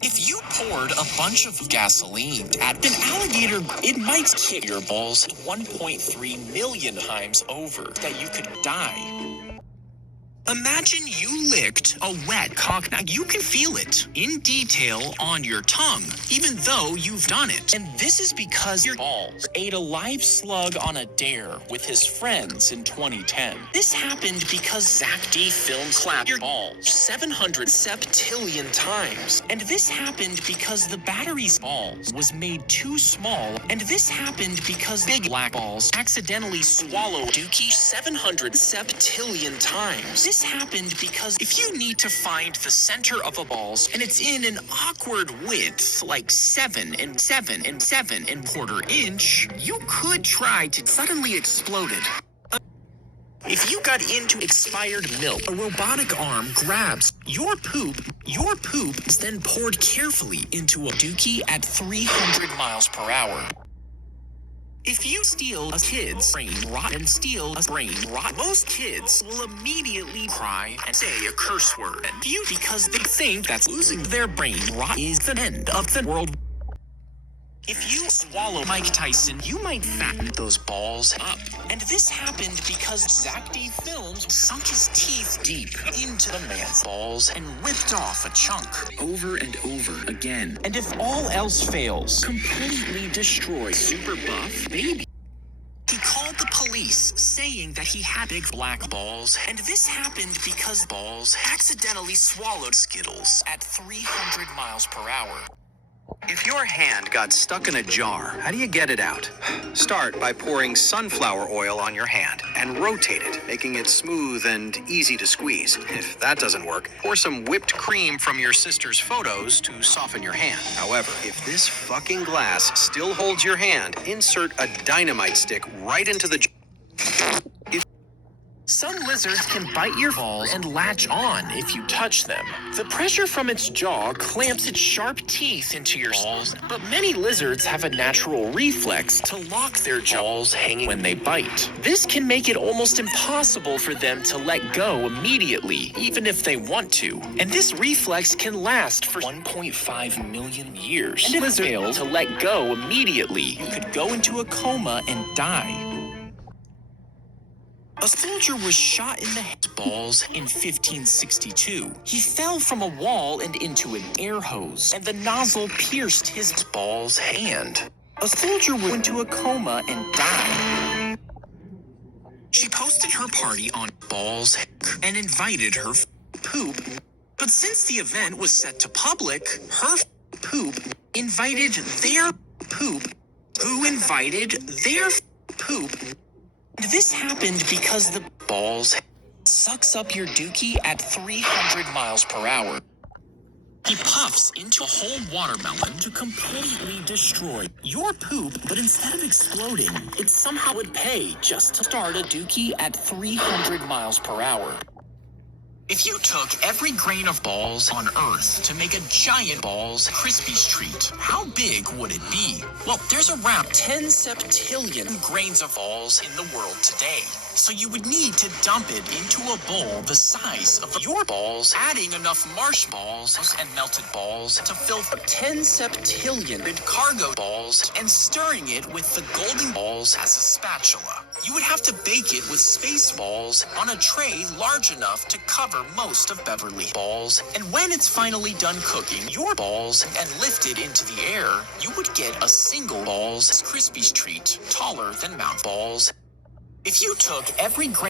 If you poured a bunch of gasoline at an alligator, it might kick your balls 1.3 million times over that you could die. Imagine you licked a wet cock. Now you can feel it in detail on your tongue, even though you've done it. And this is because your balls ate a live slug on a dare with his friends in 2010. This happened because Zach D filmed clap your balls 700 septillion times. And this happened because the battery's balls was made too small. And this happened because big black balls accidentally swallowed dookie 700 septillion times. This happened because if you need to find the center of a balls and it's in an awkward width, like 7 and 7 and 7 and quarter inch, you could try to suddenly explode it. If you got into expired milk, a robotic arm grabs your poop is then poured carefully into a dookie at 300 miles per hour. If you steal a kid's brain rot and steal a brain rot, most kids will immediately cry and say a curse word and you because they think that losing their brain rot is the end of the world. If you swallow Mike Tyson, you might fatten those balls up. And this happened because Zach D Films sunk his teeth deep into the man's balls and ripped off a chunk over and over again. And if all else fails, completely destroy super buff baby. He called the police, saying that he had big black balls, and this happened because balls accidentally swallowed Skittles at 300 miles per hour. If your hand got stuck in a jar, how do you get it out? Start by pouring sunflower oil on your hand and rotate it, making it smooth and easy to squeeze. If that doesn't work, pour some whipped cream from your sister's photos to soften your hand. However, if this fucking glass still holds your hand, insert a dynamite stick right into the jar. Some lizards can bite your balls and latch on if you touch them. The pressure from its jaw clamps its sharp teeth into your balls, but many lizards have a natural reflex to lock their jaws hanging when they bite. This can make it almost impossible for them to let go immediately, even if they want to. And this reflex can last for 1.5 million years. And if lizards fail to let go immediately, you could go into a coma and die. A soldier was shot in the balls in 1562. He fell from a wall and into an air hose, and the nozzle pierced his balls hand. A soldier went into a coma and died. She posted her party on balls and invited her poop. But since the event was set to public, her poop invited their poop, who invited their poop. This happened because the balls sucks up your dookie at 300 miles per hour. He puffs into a whole watermelon to completely destroy your poop, but instead of exploding, it somehow would pay just to start a dookie at 300 miles per hour. If you took every grain of balls on Earth to make a giant balls Krispies treat, how big would it be? Well, there's around 10 septillion grains of balls in the world today. So you would need to dump it into a bowl the size of your balls, adding enough marshmallows and melted balls to fill 10 septillion cargo balls and stirring it with the golden balls as a spatula. You would have to bake it with space balls on a tray large enough to cover most of Beverly balls. And when it's finally done cooking your balls and lifted into the air, you would get a single balls Krispies treat taller than Mount Balls. If you took every grain